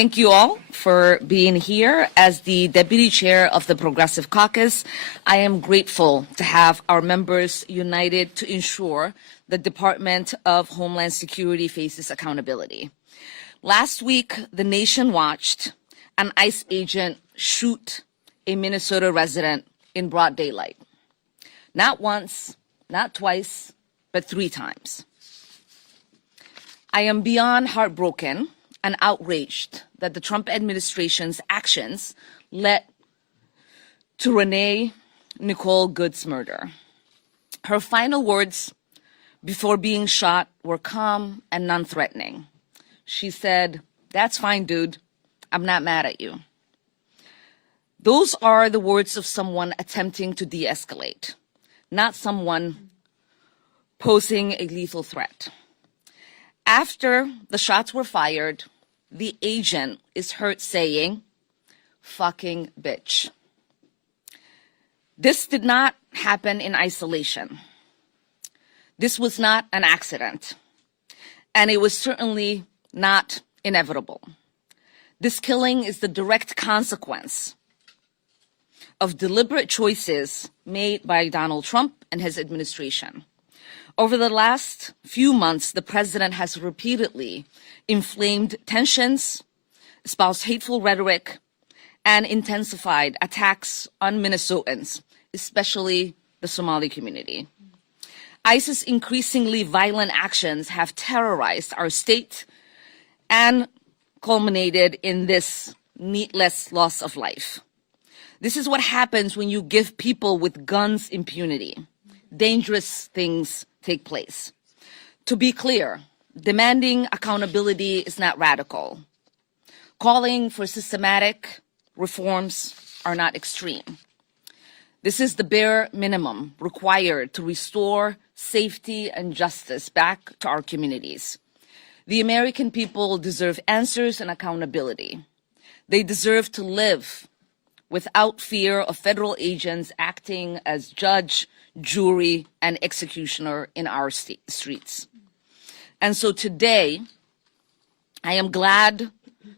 Thank you all for being here. As the Deputy Chair of the Progressive Caucus, I am grateful to have our members united to ensure the Department of Homeland Security faces accountability. Last week, the nation watched an ICE agent shoot a Minnesota resident in broad daylight. Not once, not twice, but 3 times. I am beyond heartbroken and outraged that the Trump administration's actions led to Renee Nicole Good's murder. Her final words before being shot were calm and non-threatening. She said, "That's fine, dude. I'm not mad at you." Those are the words of someone attempting to de-escalate, not someone posing a lethal threat. After the shots were fired, the agent is heard saying, "Fucking bitch." This did not happen in isolation. This was not an accident, and it was certainly not inevitable. This killing is the direct consequence of deliberate choices made by Donald Trump and his administration. Over the last few months, the president has repeatedly inflamed tensions, espoused hateful rhetoric, and intensified attacks on Minnesotans, especially the Somali community. ICE's increasingly violent actions have terrorized our state and culminated in this needless loss of life. This is what happens when you give people with guns impunity. Dangerous things take place. To be clear, demanding accountability is not radical. Calling for systematic reforms are not extreme. This is the bare minimum required to restore safety and justice back to our communities. The American people deserve answers and accountability. They deserve to live without fear of federal agents acting as judge, jury, and executioner in our streets. And so today, I am glad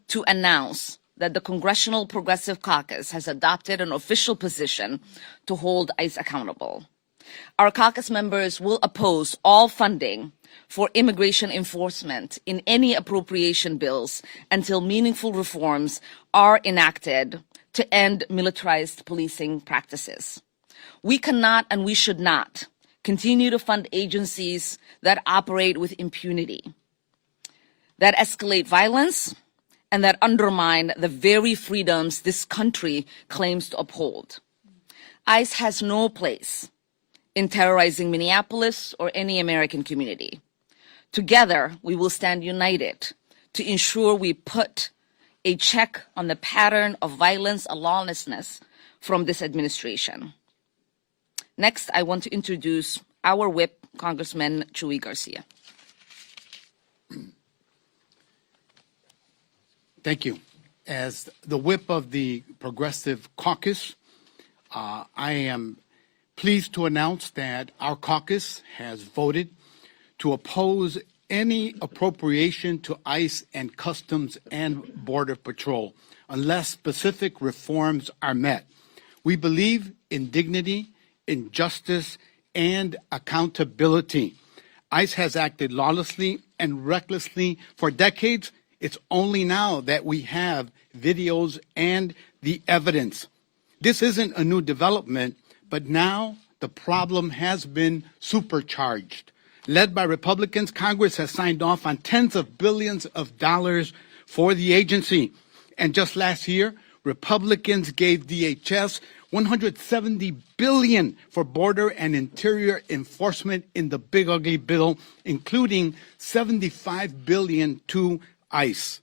to announce that the Congressional Progressive Caucus has adopted an official position to hold ICE accountable. Our caucus members will oppose all funding for immigration enforcement in any appropriation bills until meaningful reforms are enacted to end militarized policing practices. We cannot and we should not continue to fund agencies that operate with impunity, that escalate violence, and that undermine the very freedoms this country claims to uphold. ICE has no place in terrorizing Minneapolis or any American community. Together, we will stand united to ensure we put a check on the pattern of violence and lawlessness from this administration. Next, I want to introduce our whip, Congressman Chuy Garcia. Thank you. As the whip of the Progressive Caucus, I am pleased to announce that our caucus has voted to oppose any appropriation to ICE and Customs and Border Patrol unless specific reforms are met. We believe in dignity, in justice, and accountability. ICE has acted lawlessly and recklessly for decades. It's only now that we have videos and the evidence. This isn't a new development, but now the problem has been supercharged. Led by Republicans, Congress has signed off on tens of billions of dollars for the agency. And just last year, Republicans gave DHS $170 billion for border and interior enforcement in the Big Ugly Bill, including $75 billion to ICE.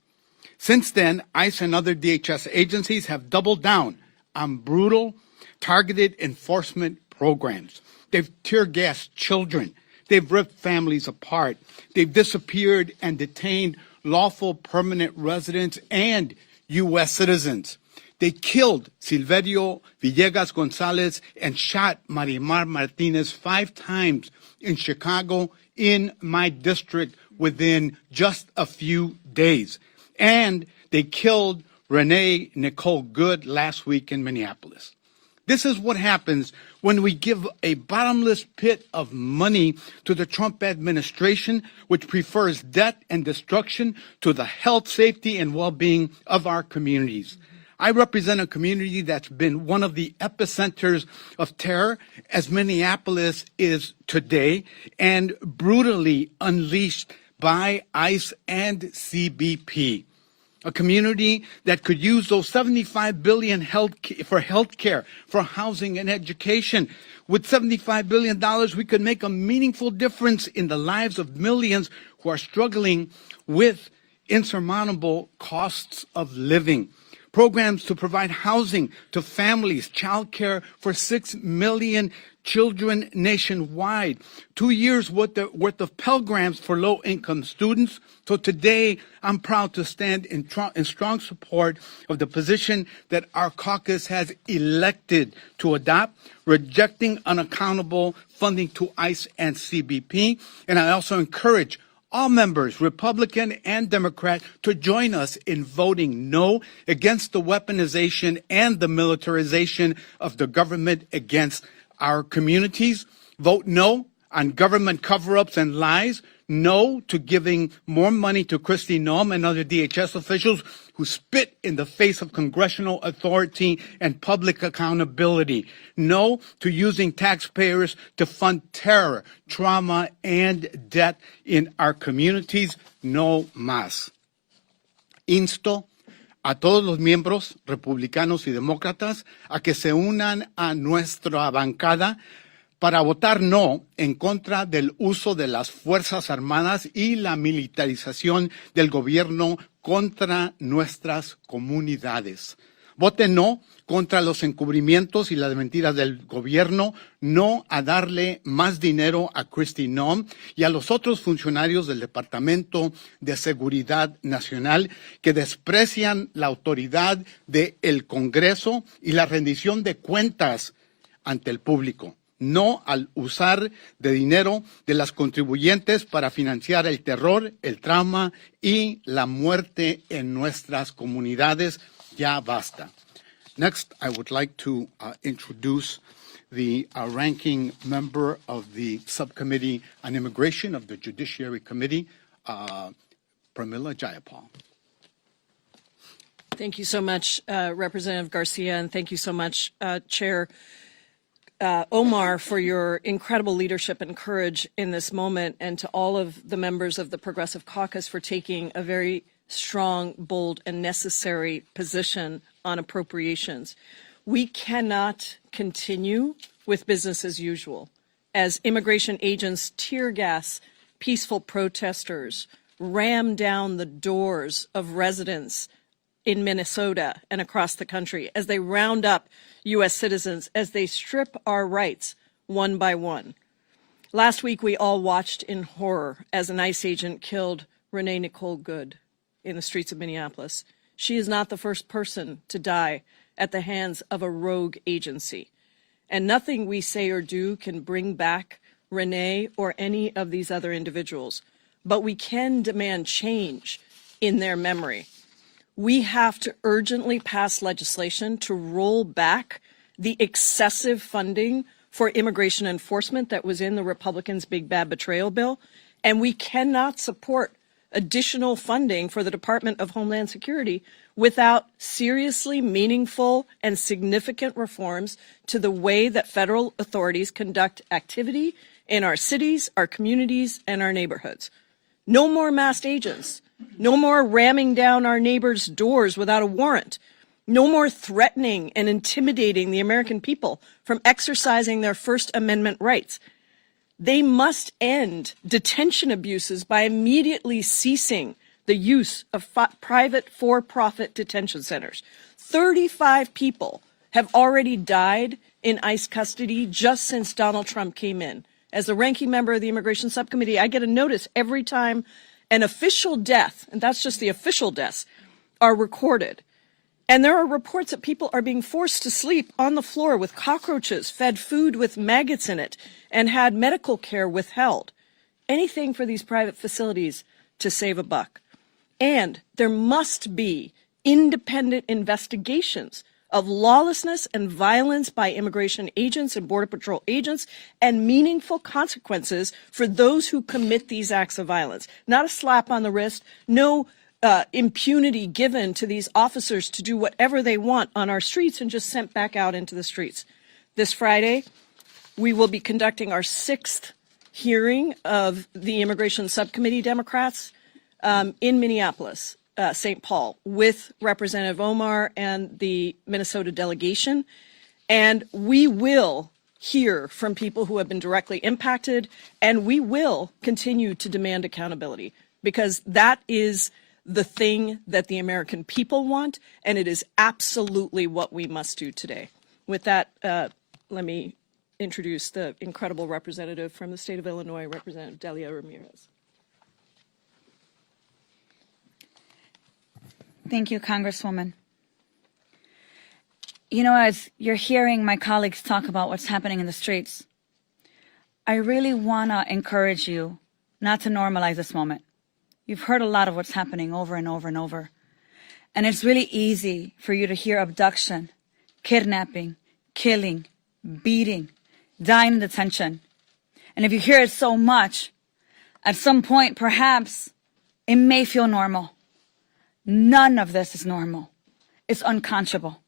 Since then, ICE and other DHS agencies have doubled down on brutal, targeted enforcement programs. They've tear-gassed children. They've ripped families apart. They've disappeared and detained lawful permanent residents and U.S. citizens. They killed Silverio Villegas Gonzalez and shot Marimar Martinez 5 times in Chicago, in my district, within just a few days. And they killed Renee Nicole Good last week in Minneapolis. This is what happens when we give a bottomless pit of money to the Trump administration, which prefers death and destruction to the health, safety, and well-being of our communities. I represent a community that's been one of the epicenters of terror, as Minneapolis is today, and brutally unleashed by ICE and CBP. A community that could use those $75 billion for health care, for housing and education. With $75 billion, we could make a meaningful difference in the lives of millions who are struggling with insurmountable costs of living. Programs to provide housing to families, child care for 6 million children nationwide, 2 years worth of Pell Grants for low-income students. So today, I'm proud to stand in strong support of the position that our caucus has elected to adopt, rejecting unaccountable funding to ICE and CBP. And I also encourage all members, Republican and Democrat, to join us in voting no against the weaponization and the militarization of the government against our communities. Vote no on government cover-ups and lies. No to giving more money to Kristi Noem and other DHS officials who spit in the face of congressional authority and public accountability. No to using taxpayers to fund terror, trauma, and death in our communities. No más. Insto a todos los miembros republicanos y demócratas a que se unan a nuestra bancada para votar no en contra del uso de las Fuerzas Armadas y la militarización del gobierno contra nuestras comunidades. Vote no contra los encubrimientos y las mentiras del gobierno, no a darle más dinero a Kristi Noem y a los otros funcionarios del Departamento de Seguridad Nacional que desprecian la autoridad del Congreso y la rendición de cuentas ante el público. No al usar de dinero de las contribuyentes para financiar el terror, el trauma y la muerte en nuestras comunidades. Ya basta. Next, I would like to introduce the ranking member of the Subcommittee on Immigration of the Judiciary Committee, Pramila Jayapal. Thank you so much, Representative Garcia, and thank you so much, Chair Omar, for your incredible leadership and courage in this moment, and to all of the members of the Progressive Caucus for taking a very strong, bold, and necessary position on appropriations. We cannot continue with business as usual as immigration agents tear gas peaceful protesters, ram down the doors of residents in Minnesota and across the country, as they round up U.S. citizens, as they strip our rights one by one. Last week, we all watched in horror as an ICE agent killed Renee Nicole Good in the streets of Minneapolis. She is not the first person to die at the hands of a rogue agency. And nothing we say or do can bring back Renee or any of these other individuals. But we can demand change in their memory. We have to urgently pass legislation to roll back the excessive funding for immigration enforcement that was in the Republicans' big bad betrayal bill. And we cannot support additional funding for the Department of Homeland Security without seriously meaningful and significant reforms to the way that federal authorities conduct activity in our cities, our communities, and our neighborhoods. No more masked agents. No more ramming down our neighbors' doors without a warrant. No more threatening and intimidating the American people from exercising their First Amendment rights. They must end detention abuses by immediately ceasing the use of private for-profit detention centers. 35 people have already died in ICE custody just since Donald Trump came in. As the ranking member of the Immigration Subcommittee, I get a notice every time an official death, and that's just the official deaths, are recorded. And there are reports that people are being forced to sleep on the floor with cockroaches, fed food with maggots in it, and had medical care withheld. Anything for these private facilities to save a buck. And there must be independent investigations of lawlessness and violence by immigration agents and Border Patrol agents, and meaningful consequences for those who commit these acts of violence. Not a slap on the wrist, no impunity given to these officers to do whatever they want on our streets and just sent back out into the streets. This Friday, we will be conducting our 6th hearing of the Immigration Subcommittee Democrats in Minneapolis. St. Paul, with Representative Omar and the Minnesota delegation. And we will hear from people who have been directly impacted, and we will continue to demand accountability, because that is the thing that the American people want, and it is absolutely what we must do today. With that, let me introduce the incredible representative from the state of Illinois, Representative Delia Ramirez. Thank you, Congresswoman. You know, as you're hearing my colleagues talk about what's happening in the streets, I really want to encourage you not to normalize this moment. You've heard a lot of what's happening over and over and over. And it's really easy for you to hear abduction, kidnapping, killing, beating, dying in detention. And if you hear it so much, at some point, perhaps, it may feel normal. None of this is normal. It's unconscionable.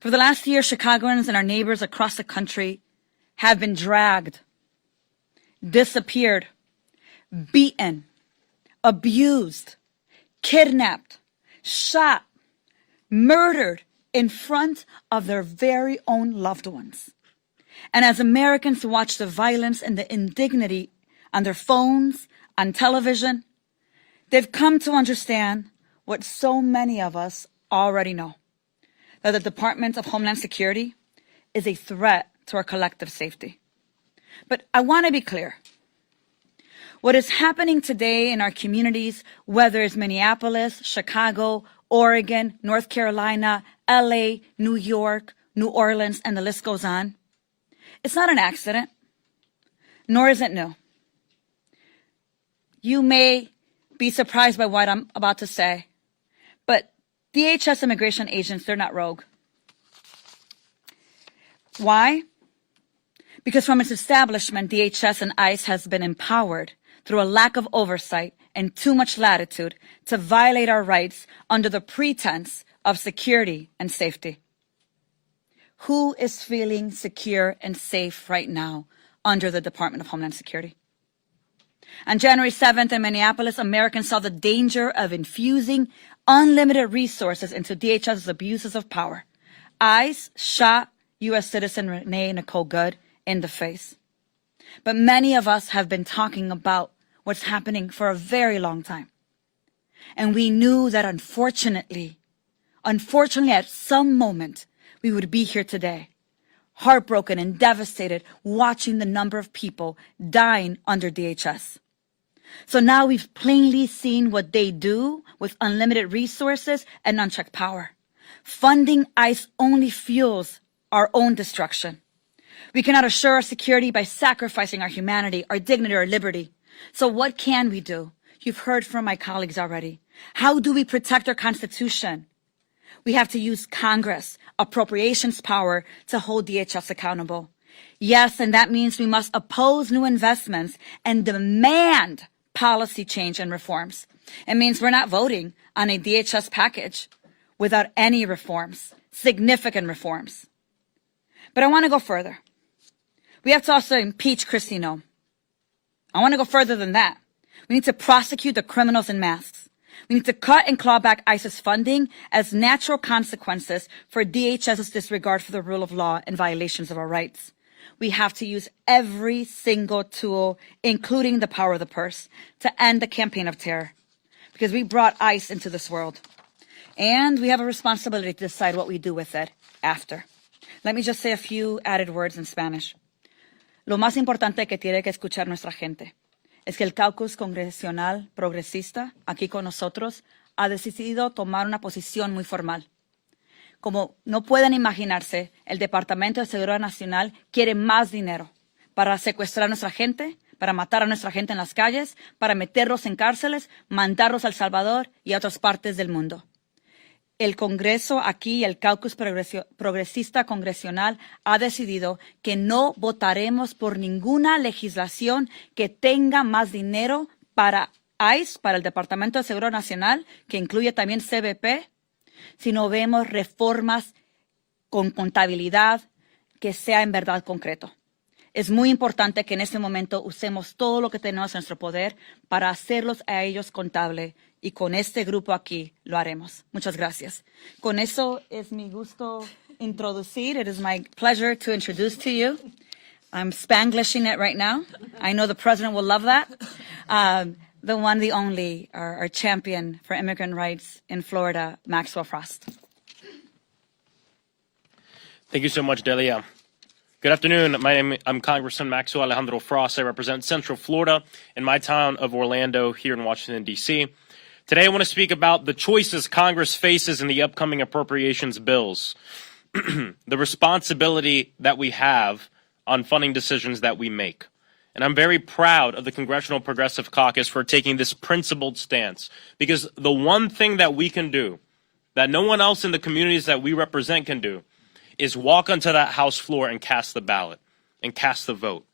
For the last year, Chicagoans and our neighbors across the country have been dragged, disappeared, beaten, abused, kidnapped, shot, murdered in front of their very own loved ones. And as Americans watch the violence and the indignity on their phones, on television, they've come to understand what so many of us already know, that the Department of Homeland Security is a threat to our collective safety. But I want to be clear. What is happening today in our communities, whether it's Minneapolis, Chicago, Oregon, North Carolina, LA, New York, New Orleans, and the list goes on, it's not an accident, nor is it new. You may be surprised by what I'm about to say, but DHS immigration agents, they're not rogue. Why? Because from its establishment, DHS and ICE has been empowered through a lack of oversight and too much latitude to violate our rights under the pretense of security and safety. Who is feeling secure and safe right now under the Department of Homeland Security? On January 7th in Minneapolis, Americans saw the danger of infusing unlimited resources into DHS's abuses of power. ICE shot U.S. citizen Renee Nicole Good in the face. But many of us have been talking about what's happening for a very long time. And we knew that unfortunately, at some moment, we would be here today, heartbroken and devastated, watching the number of people dying under DHS. So now we've plainly seen what they do with unlimited resources and unchecked power. Funding ICE only fuels our own destruction. We cannot assure our security by sacrificing our humanity, our dignity, our liberty. So what can we do? You've heard from my colleagues already. How do we protect our Constitution? We have to use Congress, appropriations power, to hold DHS accountable. Yes, and that means we must oppose new investments and demand policy change and reforms. It means we're not voting on a DHS package without any reforms, significant reforms. But I want to go further. We have to also impeach Kristi Noem. I want to go further than that. We need to prosecute the criminals in masks. We need to cut and claw back ICE's funding as natural consequences for DHS's disregard for the rule of law and violations of our rights. We have to use every single tool, including the power of the purse, to end the campaign of terror, because we brought ICE into this world. And we have a responsibility to decide what we do with it after. Let me just say a few added words in Spanish. Lo más importante que tiene que escuchar nuestra gente es que el Caucus Congressional Progresista, aquí con nosotros, ha decidido tomar una posición muy formal. Como no pueden imaginarse, el Departamento de Seguridad Nacional quiere más dinero para secuestrar a nuestra gente, para matar a nuestra gente en las calles, para meterlos en cárceles, mandarlos a El Salvador y a otras partes del mundo. el Congreso aquí, el Caucus Progresista Congresional, ha decidido que no votaremos por ninguna legislación que tenga más dinero para ICE, para el Departamento de Seguridad Nacional, que incluye también CBP, sino vemos reformas con contabilidad que sea en verdad concreto. Es muy importante que en este momento usemos todo lo que tenemos en nuestro poder para hacerlos a ellos contable, y con este grupo aquí lo haremos. Muchas gracias. Con eso es mi gusto introducir. It is my pleasure to introduce to you. I'm Spanglishing it right now. I know the president will love that. The one, the only, our champion for immigrant rights in Florida, Maxwell Frost. Thank you so much, Delia. Good afternoon. I'm Congressman Maxwell Alejandro Frost. I represent Central Florida in my town of Orlando here in Washington, D.C. Today, I want to speak about the choices Congress faces in the upcoming appropriations bills, the responsibility that we have on funding decisions that we make. And I'm very proud of the Congressional Progressive Caucus for taking this principled stance, because the one thing that we can do that no one else in the communities that we represent can do is walk onto that House floor and cast the ballot and cast the vote.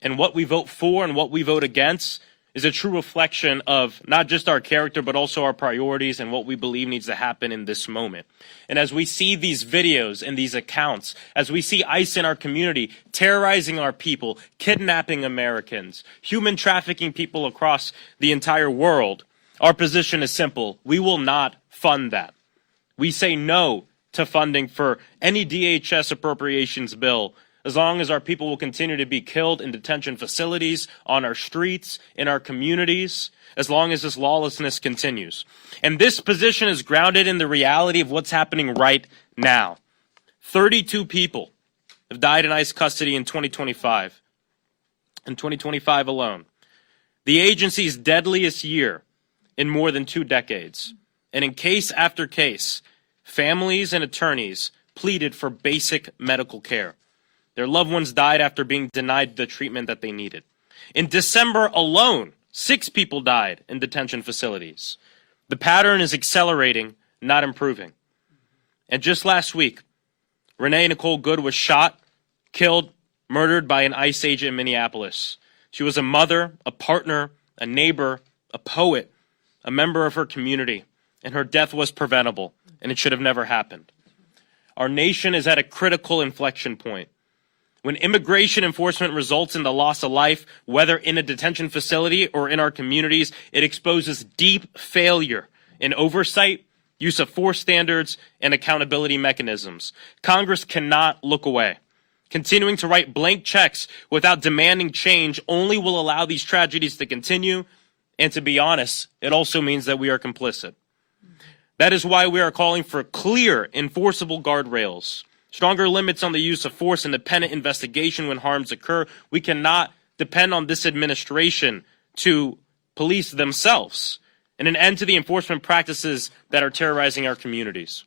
And what we vote for and what we vote against is a true reflection of not just our character, but also our priorities and what we believe needs to happen in this moment. And as we see these videos and these accounts, as we see ICE in our community terrorizing our people, kidnapping Americans, human trafficking people across the entire world, our position is simple. We will not fund that. We say no to funding for any DHS appropriations bill as long as our people will continue to be killed in detention facilities, on our streets, in our communities, as long as this lawlessness continues. And this position is grounded in the reality of what's happening right now. 32 people have died in ICE custody in 2025. In 2025 alone. The agency's deadliest year in more than 2 decades. And in case after case, families and attorneys pleaded for basic medical care. Their loved ones died after being denied the treatment that they needed. In December alone, 6 people died in detention facilities. The pattern is accelerating, not improving. And just last week, Renee Nicole Good was shot, killed, murdered by an ICE agent in Minneapolis. She was a mother, a partner, a neighbor, a poet, a member of her community, and her death was preventable, and it should have never happened. Our nation is at a critical inflection point. When immigration enforcement results in the loss of life, whether in a detention facility or in our communities, it exposes deep failure in oversight, use of force standards, and accountability mechanisms. Congress cannot look away. Continuing to write blank checks without demanding change only will allow these tragedies to continue, and to be honest, it also means that we are complicit. That is why we are calling for clear, enforceable guardrails. Stronger limits on the use of force, independent investigation when harms occur. We cannot depend on this administration to police themselves, and an end to the enforcement practices that are terrorizing our communities.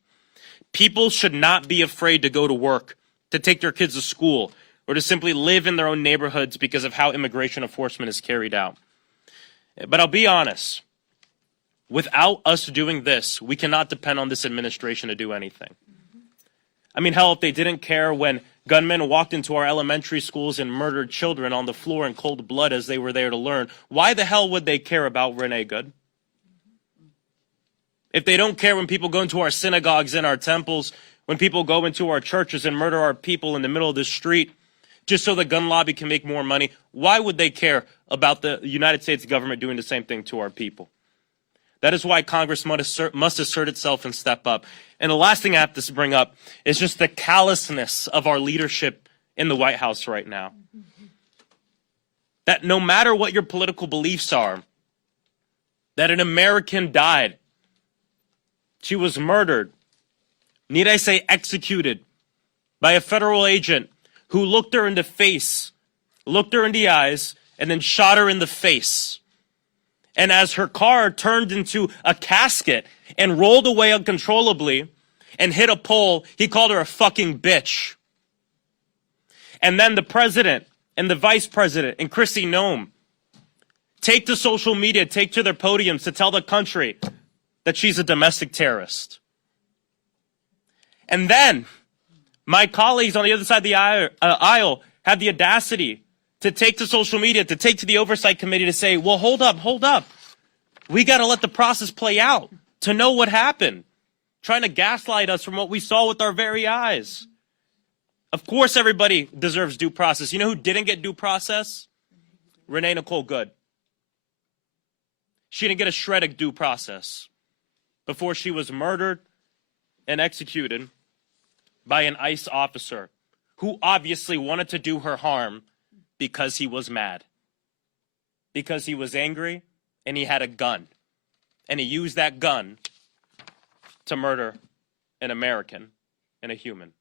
People should not be afraid to go to work, to take their kids to school, or to simply live in their own neighborhoods because of how immigration enforcement is carried out. But I'll be honest, without us doing this, we cannot depend on this administration to do anything. I mean, hell, if they didn't care when gunmen walked into our elementary schools and murdered children on the floor in cold blood as they were there to learn, why the hell would they care about Renee Good? If they don't care when people go into our synagogues and our temples, when people go into our churches and murder our people in the middle of the street, just so the gun lobby can make more money, why would they care about the United States government doing the same thing to our people? That is why Congress must assert itself and step up. And the last thing I have to bring up is just the callousness of our leadership in the White House right now. That no matter what your political beliefs are, that an American died. She was murdered. Need I say executed by a federal agent who looked her in the face, looked her in the eyes, and then shot her in the face. And as her car turned into a casket and rolled away uncontrollably and hit a pole, he called her a fucking bitch. And then the president and the vice president and Kristi Noem take to social media, take to their podiums to tell the country that she's a domestic terrorist. And then my colleagues on the other side of the aisle had the audacity to take to social media, to take to the oversight committee to say, well, hold up. We got to let the process play out to know what happened. Trying to gaslight us from what we saw with our very eyes. Of course, everybody deserves due process. You know who didn't get due process? Renee Nicole Good. She didn't get a shred of due process before she was murdered and executed by an ICE officer who obviously wanted to do her harm because he was mad, because he was angry, and he had a gun. And he used that gun to murder an American and a human.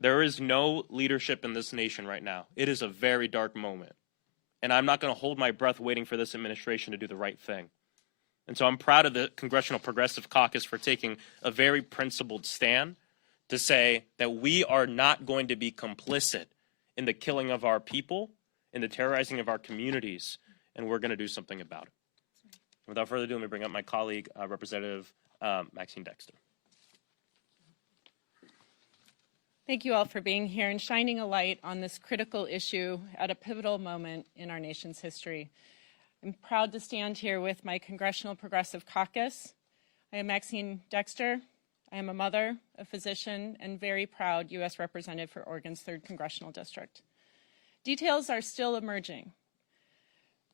There is no leadership in this nation right now. It is a very dark moment. And I'm not going to hold my breath waiting for this administration to do the right thing. And so I'm proud of the Congressional Progressive Caucus for taking a very principled stand to say that we are not going to be complicit in the killing of our people, in the terrorizing of our communities, and we're going to do something about it. Without further ado, let me bring up my colleague, Representative Maxine Dexter. Thank you all for being here and shining a light on this critical issue at a pivotal moment in our nation's history. I'm proud to stand here with my Congressional Progressive Caucus. I am Maxine Dexter. I am a mother, a physician, and very proud U.S. Representative for Oregon's 3rd Congressional District. Details are still emerging,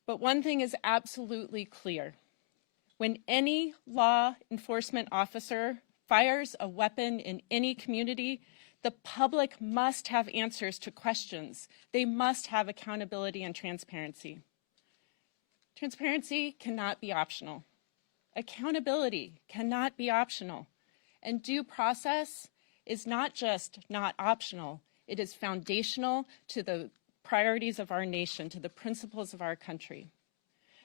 but one thing is absolutely clear. When any law enforcement officer fires a weapon in any community, the public must have answers to questions. They must have accountability and transparency. Transparency cannot be optional. Accountability cannot be optional. And due process is not just not optional, it is foundational to the priorities of our nation, to the principles of our country.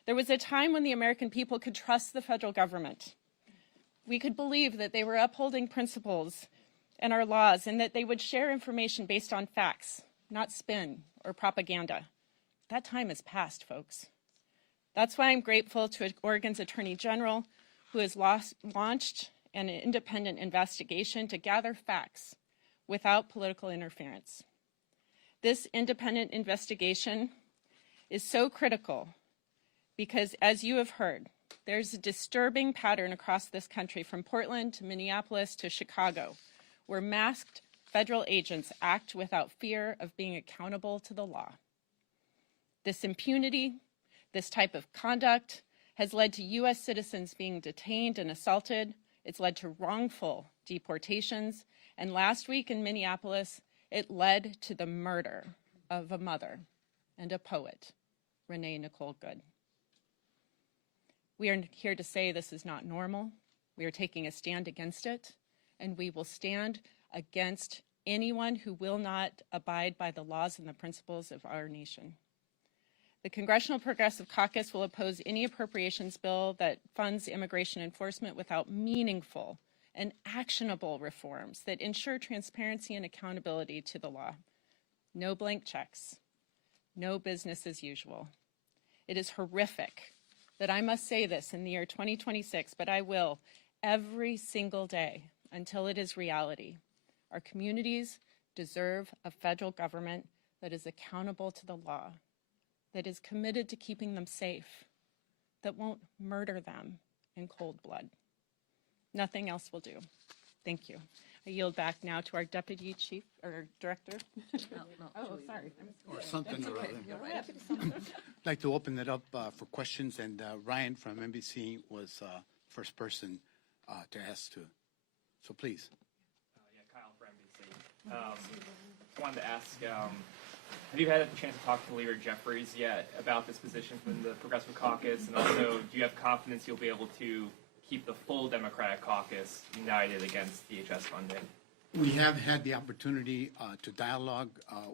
There was a time when the American people could trust the federal government. We could believe that they were upholding principles and our laws, and that they would share information based on facts, not spin or propaganda. That time has passed, folks. That's why I'm grateful to Oregon's Attorney General, who has launched an independent investigation to gather facts without political interference. This independent investigation is so critical because, as you have heard, there's a disturbing pattern across this country, from Portland to Minneapolis to Chicago, where masked federal agents act without fear of being accountable to the law. This impunity, this type of conduct, has led to U.S. citizens being detained and assaulted. It's led to wrongful deportations. And last week in Minneapolis, it led to the murder of a mother and a poet, Renee Nicole Good. We are here to say this is not normal. We are taking a stand against it, and we will stand against anyone who will not abide by the laws and the principles of our nation. The Congressional Progressive Caucus will oppose any appropriations bill that funds immigration enforcement without meaningful and actionable reforms that ensure transparency and accountability to the law. No blank checks, no business as usual. It is horrific that I must say this in the year 2026, but I will every single day until it is reality. Our communities deserve a federal government that is accountable to the law, that is committed to keeping them safe, that won't murder them in cold blood. Nothing else will do. Thank you. I yield back now to our Deputy Chief or Director. Oh, sorry. Or something or other. I'd like to open it up for questions, and Ryan from NBC was first person to ask to. So please. Yeah, Kyle from NBC. Wanted to ask, have you had a chance to talk to Leader Jeffries yet about this position from the Progressive Caucus? And also, do you have confidence you'll be able to keep the full Democratic caucus united against DHS funding? We have had the opportunity to dialogue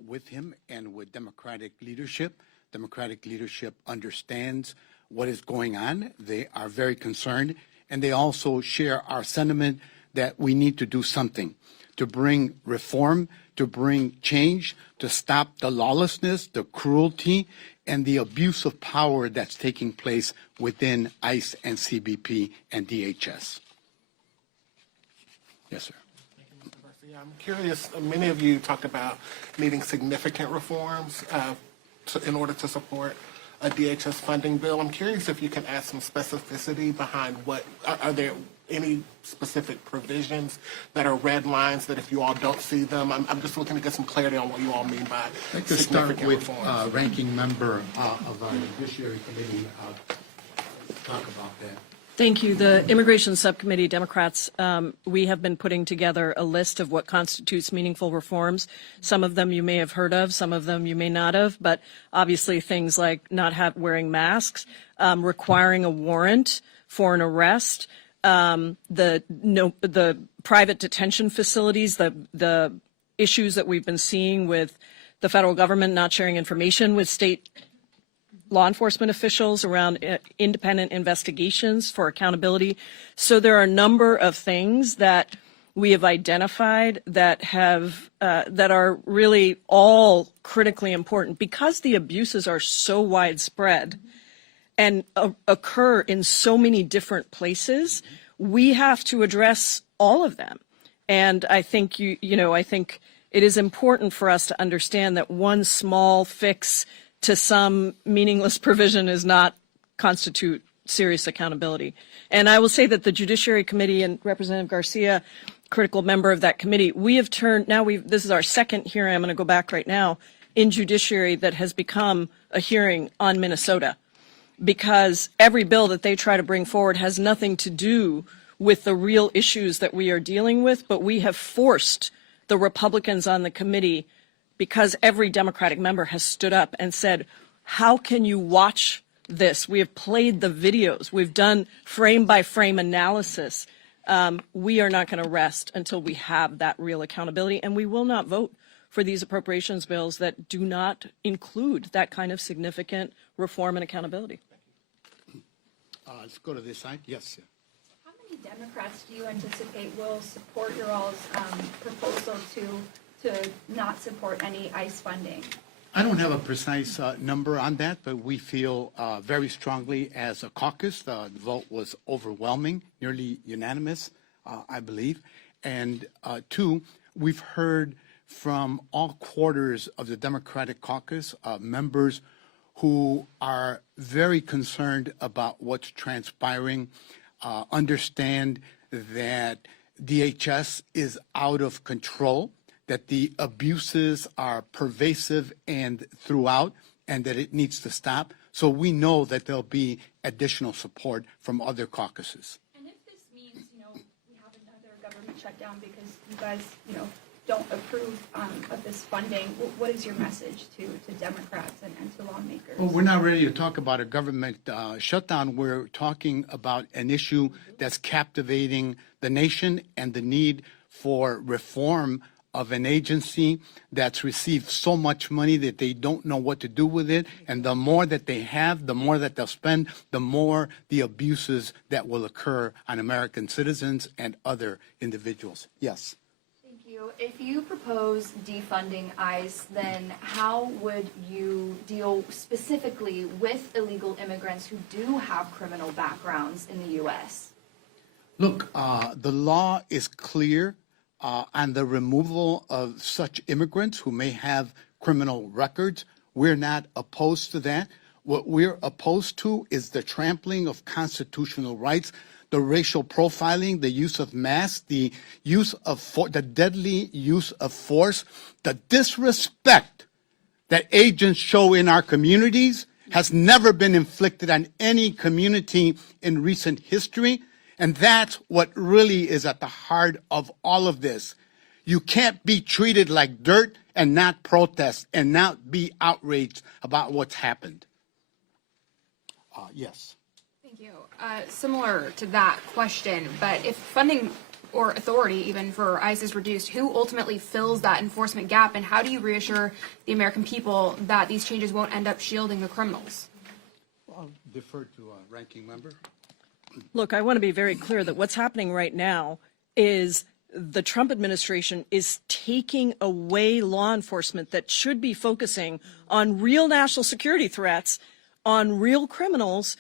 with him and with Democratic leadership. Democratic leadership understands what is going on. They are very concerned, and they also share our sentiment that we need to do something to bring reform, to bring change, to stop the lawlessness, the cruelty, and the abuse of power that's taking place within ICE and CBP and DHS. Yes, sir. I'm curious, many of you talked about needing significant reforms in order to support a DHS funding bill. I'm curious if you can add some specificity behind are there any specific provisions that are red lines that if you all don't see them, I'm just looking to get some clarity on what you all mean by I'd like to start significant with reforms. Ranking Member of our Judiciary Committee talk about that. Thank you. The Immigration Subcommittee, Democrats, we have been putting together a list of what constitutes meaningful reforms. Some of them you may have heard of, some of them you may not have, but obviously things like not wearing masks, requiring a warrant for an arrest, the private detention facilities, the issues that we've been seeing with the federal government not sharing information with state law enforcement officials around independent investigations for accountability. So there are a number of things that we have identified that are really all critically important because the abuses are so widespread and occur in so many different places. We have to address all of them. And I think I think it is important for us to understand that one small fix to some meaningless provision does not constitute serious accountability. And I will say that the Judiciary Committee and Representative Garcia, critical member of that committee, we have turned, this is our second hearing, I'm going to go back right now, in Judiciary that has become a hearing on Minnesota. Because every bill that they try to bring forward has nothing to do with the real issues that we are dealing with, but we have forced the Republicans on the committee, because every Democratic member has stood up and said, how can you watch this? We have played the videos. We've done frame-by-frame analysis. We are not going to rest until we have that real accountability, and we will not vote for these appropriations bills that do not include that kind of significant reform and accountability. Let's go to this side. Yes, sir. How many Democrats do you anticipate will support your all's proposal to not support any ICE funding? I don't have a precise number on that, but we feel very strongly as a caucus. The vote was overwhelming, nearly unanimous, I believe. And two, we've heard from all quarters of the Democratic caucus, members who are very concerned about what's transpiring, understand that DHS is out of control, that the abuses are pervasive and throughout, and that it needs to stop. So we know that there'll be additional support from other caucuses. And if this means, we have another government shutdown because you guys, don't approve of this funding, what is your message to Democrats and to lawmakers? Well, we're not ready to talk about a government shutdown. We're talking about an issue that's captivating the nation and the need for reform of an agency that's received so much money that they don't know what to do with it. And the more that they have, the more that they'll spend, the more the abuses that will occur on American citizens and other individuals. Yes. Thank you. If you propose defunding ICE, then how would you deal specifically with illegal immigrants who do have criminal backgrounds in the U.S.? Look, the law is clear on the removal of such immigrants who may have criminal records. We're not opposed to that. What we're opposed to is the trampling of constitutional rights, the racial profiling, the use of masks, the use of the deadly use of force, the disrespect that agents show in our communities has never been inflicted on any community in recent history. And that's what really is at the heart of all of this. You can't be treated like dirt and not protest and not be outraged about what's happened. Yes. Thank you. Similar to that question, but if funding or authority even for ICE is reduced, who ultimately fills that enforcement gap, and how do you reassure the American people that these changes won't end up shielding the criminals? I'll defer to Ranking Member. Look, I want to be very clear that what's happening right now is the Trump administration is taking away law enforcement that should be focusing on real national security threats, on real criminals,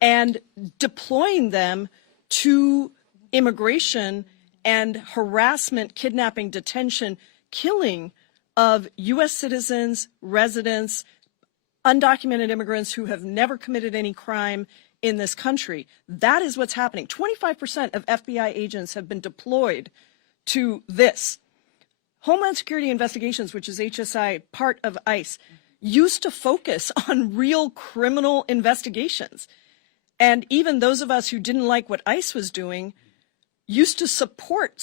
and deploying them to immigration and harassment, kidnapping, detention, killing of U.S. citizens, residents, undocumented immigrants who have never committed any crime in this country. That is what's happening. 25% of FBI agents have been deployed to this. Homeland Security Investigations, which is HSI, part of ICE, used to focus on real criminal investigations. And even those of us who didn't like what ICE was doing used to support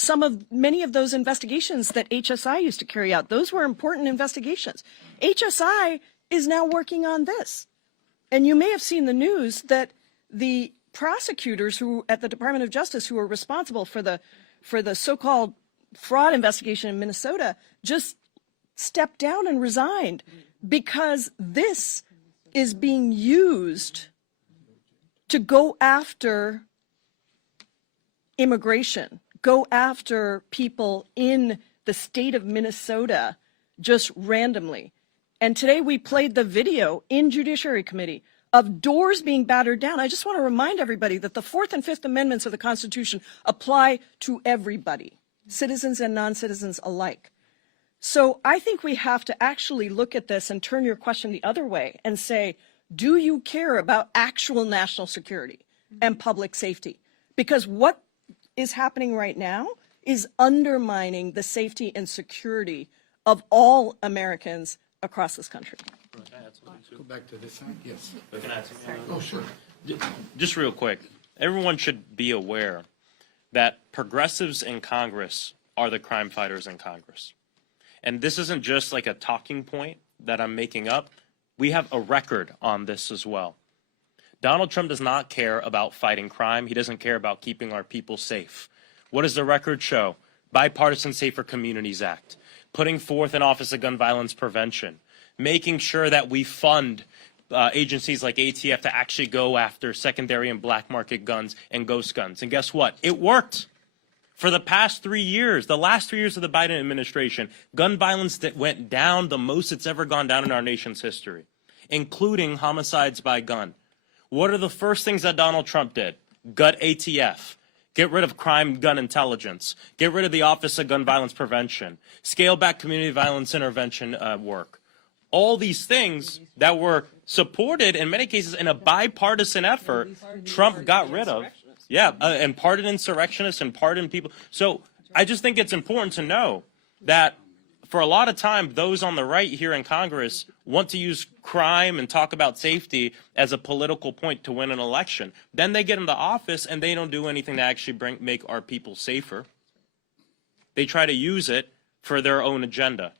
many of those investigations that HSI used to carry out. Those were important investigations. HSI is now working on this. And you may have seen the news that the prosecutors who at the Department of Justice who are responsible for the so-called fraud investigation in Minnesota just stepped down and resigned because this is being used to go after immigration, go after people in the state of Minnesota just randomly. And today we played the video in Judiciary Committee of doors being battered down. I just want to remind everybody that the Fourth and Fifth Amendments of the Constitution apply to everybody, citizens and non-citizens alike. So I think we have to actually look at this and turn your question the other way and say, do you care about actual national security and public safety? Because what is happening right now is undermining the safety and security of all Americans across this country. Go back to this side. Yes. Can I add something? Oh, sure. Just real quick, everyone should be aware that progressives in Congress are the crime fighters in Congress. And this isn't just like a talking point that I'm making up. We have a record on this as well. Donald Trump does not care about fighting crime. He doesn't care about keeping our people safe. What does the record show? Bipartisan Safer Communities Act, putting forth an Office of Gun Violence Prevention, making sure that we fund agencies like ATF to actually go after secondary and black market guns and ghost guns. And guess what? It worked. For the past 3 years, the last 3 years of the Biden administration, gun violence that went down the most it's ever gone down in our nation's history, including homicides by gun. What are the first things that Donald Trump did? Gut ATF. Get rid of crime gun intelligence. Get rid of the Office of Gun Violence Prevention. Scale back community violence intervention work. All these things that were supported in many cases in a bipartisan effort, Trump got rid of. Yeah, and pardoned insurrectionists and pardoned people. So I just think it's important to know that for a lot of time, those on the right here in Congress want to use crime and talk about safety as a political point to win an election. Then they get into office and they don't do anything to actually make our people safer. They try to use it for their own agenda.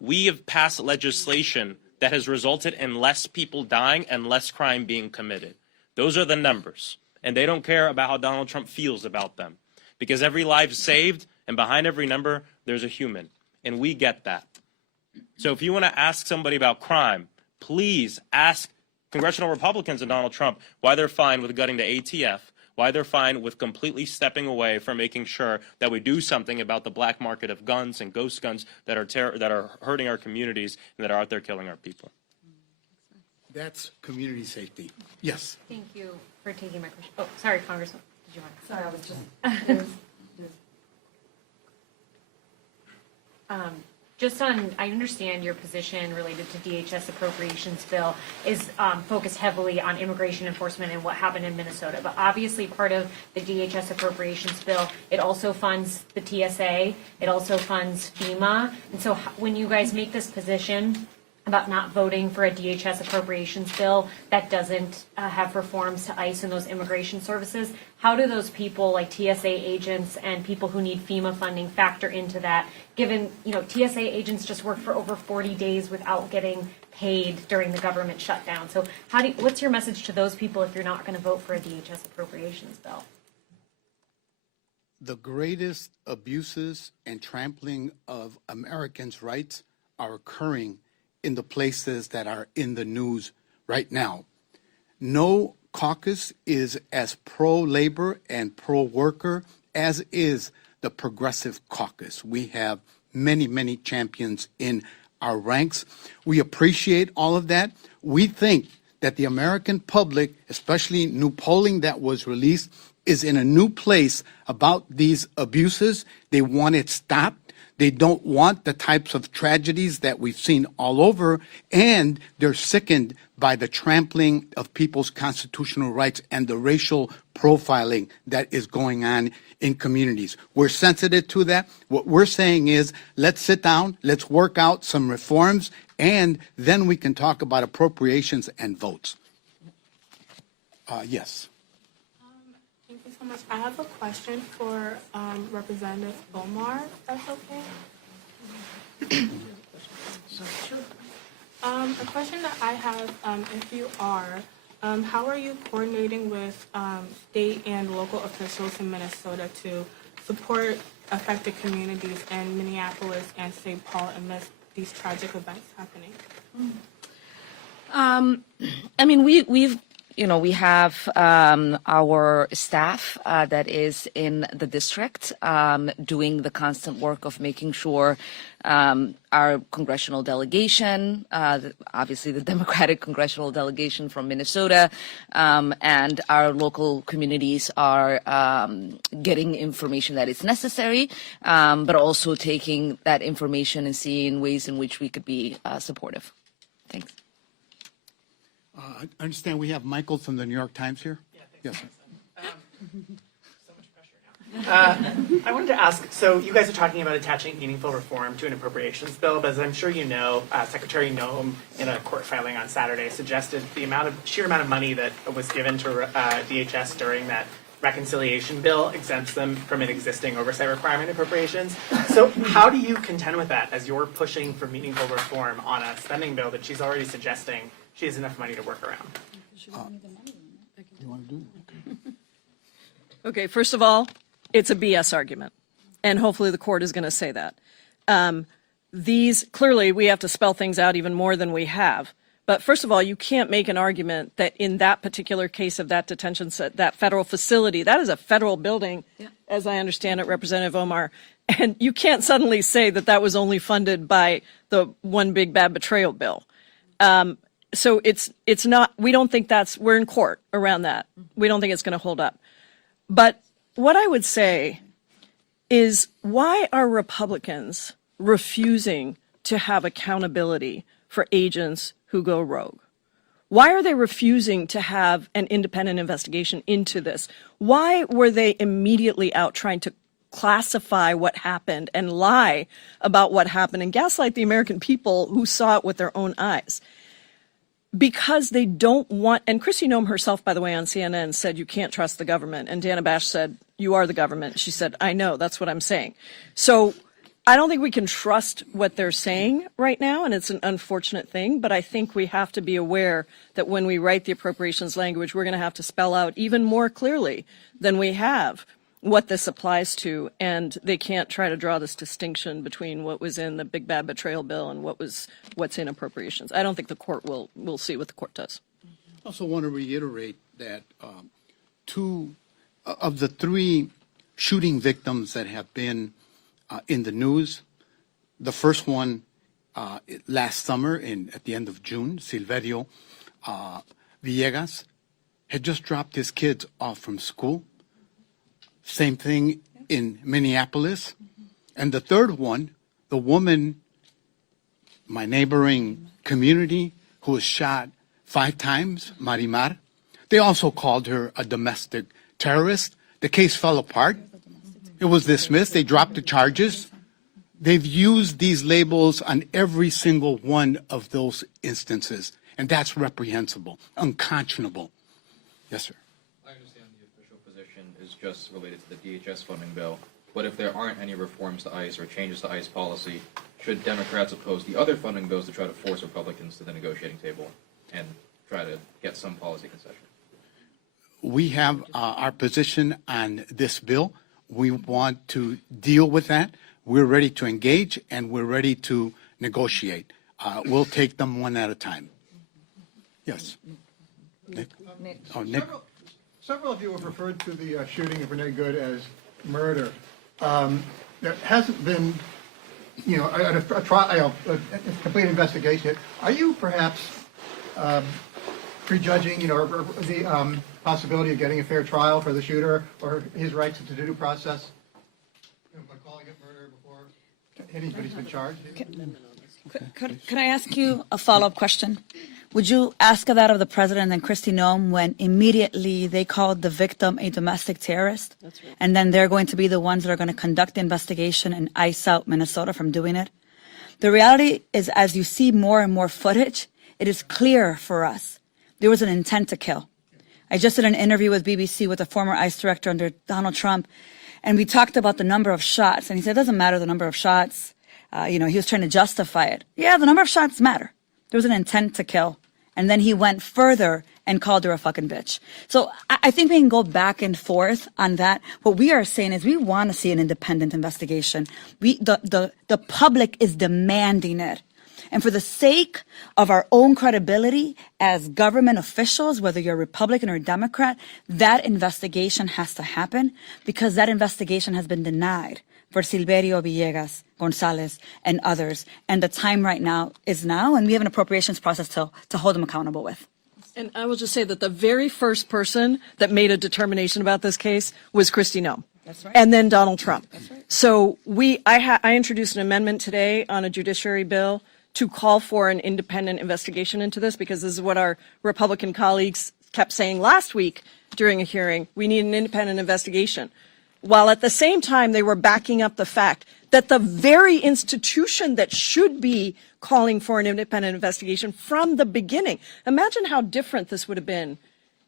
We have passed legislation that has resulted in less people dying and less crime being committed. Those are the numbers. And they don't care about how Donald Trump feels about them. Because every life saved, and behind every number, there's a human. And we get that. So if you want to ask somebody about crime, please ask congressional Republicans and Donald Trump why they're fine with gutting the ATF, why they're fine with completely stepping away from making sure that we do something about the black market of guns and ghost guns that are hurting our communities and that are out there killing our people. That's community safety. Yes. Thank you for taking my question. Oh, sorry, Congressman. Did you want to? Sorry, I was just on, I understand your position related to DHS appropriations bill is focused heavily on immigration enforcement and what happened in Minnesota. But obviously part of the DHS appropriations bill, it also funds the TSA, it also funds FEMA. And so when you guys make this position about not voting for a DHS appropriations bill that doesn't have reforms to ICE and those immigration services, how do those people like TSA agents and people who need FEMA funding factor into that, given, you know, TSA agents just worked for over 40 days without getting paid during the government shutdown. So what's your message to those people if you're not going to vote for a DHS appropriations bill? The greatest abuses and trampling of Americans' rights are occurring in the places that are in the news right now. No caucus is as pro-labor and pro-worker as is the Progressive Caucus. We have many, many champions in our ranks. We appreciate all of that. We think that the American public, especially new polling that was released, is in a new place about these abuses. They want it stopped. They don't want the types of tragedies that we've seen all over, and they're sickened by the trampling of people's constitutional rights and the racial profiling that is going on in communities. We're sensitive to that. What we're saying is, let's sit down, let's work out some reforms, and then we can talk about appropriations and votes. Yes. Thank you so much. I have a question for Representative Omar, if that's okay. A question that I have, if you are, how are you coordinating with state and local officials in Minnesota to support affected communities in Minneapolis and St. Paul amidst these tragic events happening? I mean, we have our staff that is in the district doing the constant work of making sure our congressional delegation, obviously the Democratic congressional delegation from Minnesota, and our local communities are getting information that is necessary, but also taking that information and seeing ways in which we could be supportive. Thanks. I understand we have Michael from the New York Times here. Yes, sir. So much pressure now. I wanted to ask, so you guys are talking about attaching meaningful reform to an appropriations bill, but as I'm sure you know, Secretary Noem, in a court filing on Saturday, suggested the sheer amount of money that was given to DHS during that reconciliation bill exempts them from an existing oversight requirement appropriations. So how do you contend with that as you're pushing for meaningful reform on a spending bill that she's already suggesting she has enough money to work around? You want to do it? Okay, first of all, it's a BS argument, and hopefully the court is going to say that. Clearly, we have to spell things out even more than we have. But first of all, you can't make an argument that in that particular case of that detention, that federal facility, that is a federal building, as I understand it, Representative Omar, and you can't suddenly say that that was only funded by the one big bad betrayal bill. So it's not, we don't think we're in court around that. We don't think it's going to hold up. But what I would say is, why are Republicans refusing to have accountability for agents who go rogue? Why are they refusing to have an independent investigation into this? Why were they immediately out trying to classify what happened and lie about what happened and gaslight the American people who saw it with their own eyes? Because they don't want, and Kristi Noem herself, by the way, on CNN said, you can't trust the government. And Dana Bash said, you are the government. She said, I know, that's what I'm saying. So I don't think we can trust what they're saying right now, and it's an unfortunate thing, but I think we have to be aware that when we write the appropriations language, we're going to have to spell out even more clearly than we have what this applies to, and they can't try to draw this distinction between what was in the big bad betrayal bill and what's in appropriations. I don't think the court will see what the court does. I also want to reiterate that two of the three shooting victims that have been in the news, the first one last summer at the end of June, Silverio Villegas, had just dropped his kids off from school. Same thing in Minneapolis. And the third one, the woman, my neighboring community, who was shot 5 times, Marimar. They also called her a domestic terrorist. The case fell apart. It was dismissed. They dropped the charges. They've used these labels on every single one of those instances. And that's reprehensible, unconscionable. Yes, sir. I understand the official position is just related to the DHS funding bill, but if there aren't any reforms to ICE or changes to ICE policy, should Democrats oppose the other funding bills to try to force Republicans to the negotiating table and try to get some policy concession? We have our position on this bill. We want to deal with that. We're ready to engage, and we're ready to negotiate. We'll take them one at a time. Yes. Nick? Oh, Nick. Several of you have referred to the shooting of Renee Good as murder. There hasn't been, a complete investigation. Are you perhaps prejudging, or the possibility of getting a fair trial for the shooter or his rights to due process? By calling it murder before anybody's been charged? Could I ask you a follow-up question? Would you ask that of the president and Kristi Noem when immediately they called the victim a domestic terrorist? That's right. And then they're going to be the ones that are going to conduct the investigation and ice out Minnesota from doing it? The reality is, as you see more and more footage, it is clear for us there was an intent to kill. I just did an interview with BBC with a former ICE director under Donald Trump, and we talked about the number of shots, and he said it doesn't matter the number of shots. He was trying to justify it. Yeah, the number of shots matter. There was an intent to kill. And then he went further and called her a fucking bitch. So I think we can go back and forth on that. What we are saying is we want to see an independent investigation. The public is demanding it. And for the sake of our own credibility as government officials, whether you're Republican or Democrat, that investigation has to happen because that investigation has been denied for Silverio Villegas, Gonzalez, and others. And the time right now is now, and we have an appropriations process to hold them accountable with. And I will just say that the very first person that made a determination about this case was Kristi Noem. That's right. And then Donald Trump. That's right. So I introduced an amendment today on a judiciary bill to call for an independent investigation into this, because this is what our Republican colleagues kept saying last week during a hearing. We need an independent investigation. While at the same time they were backing up the fact that the very institution that should be calling for an independent investigation from the beginning. Imagine how different this would have been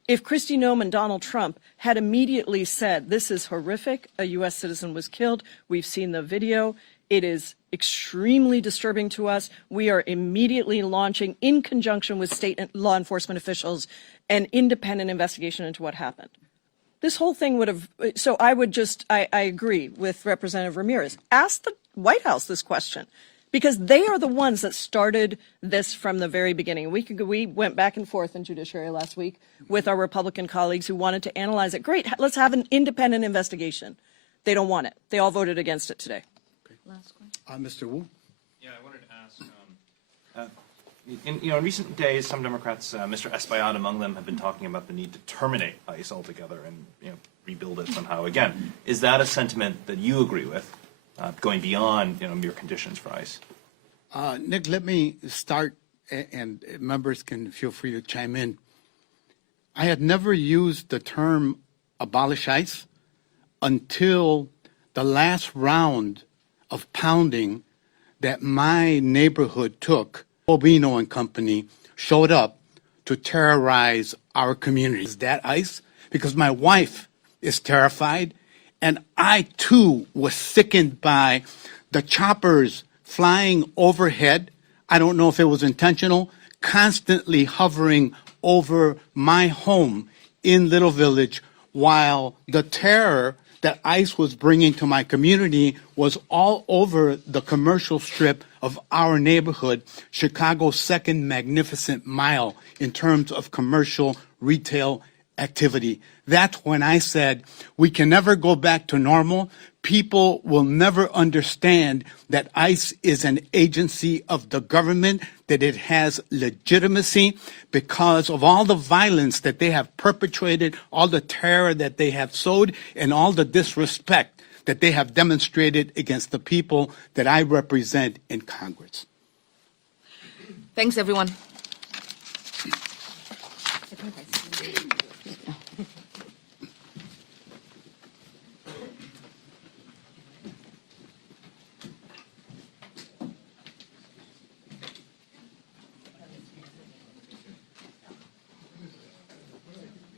if Kristi Noem and Donald Trump had immediately said, this is horrific, a U.S. citizen was killed, we've seen the video, it is extremely disturbing to us, we are immediately launching, in conjunction with state and law enforcement officials, an independent investigation into what happened. This whole thing would have, so I would just, I agree with Representative Ramirez. Ask the White House this question, because they are the ones that started this from the very beginning. We went back and forth in judiciary last week with our Republican colleagues who wanted to analyze it. Great, let's have an independent investigation. They don't want it. They all voted against it today. Last question. Mr. Wu? Yeah, I wanted to ask, in recent days, some Democrats, Mr. Espaillat among them, have been talking about the need to terminate ICE altogether and rebuild it somehow again. Is that a sentiment that you agree with, going beyond mere conditions for ICE? Nick, let me start, and members can feel free to chime in. I had never used the term abolish ICE until the last round of pounding that my neighborhood took. Bobino and company showed up to terrorize our community. Is that ICE? Because my wife is terrified, and I too was sickened by the choppers flying overhead. I don't know if it was intentional, constantly hovering over my home in Little Village, while the terror that ICE was bringing to my community was all over the commercial strip of our neighborhood, Chicago's second magnificent mile in terms of commercial retail activity. That's when I said we can never go back to normal. People will never understand that ICE is an agency of the government, that it has legitimacy because of all the violence that they have perpetrated, all the terror that they have sowed, and all the disrespect that they have demonstrated against the people that I represent in Congress. Thanks, everyone.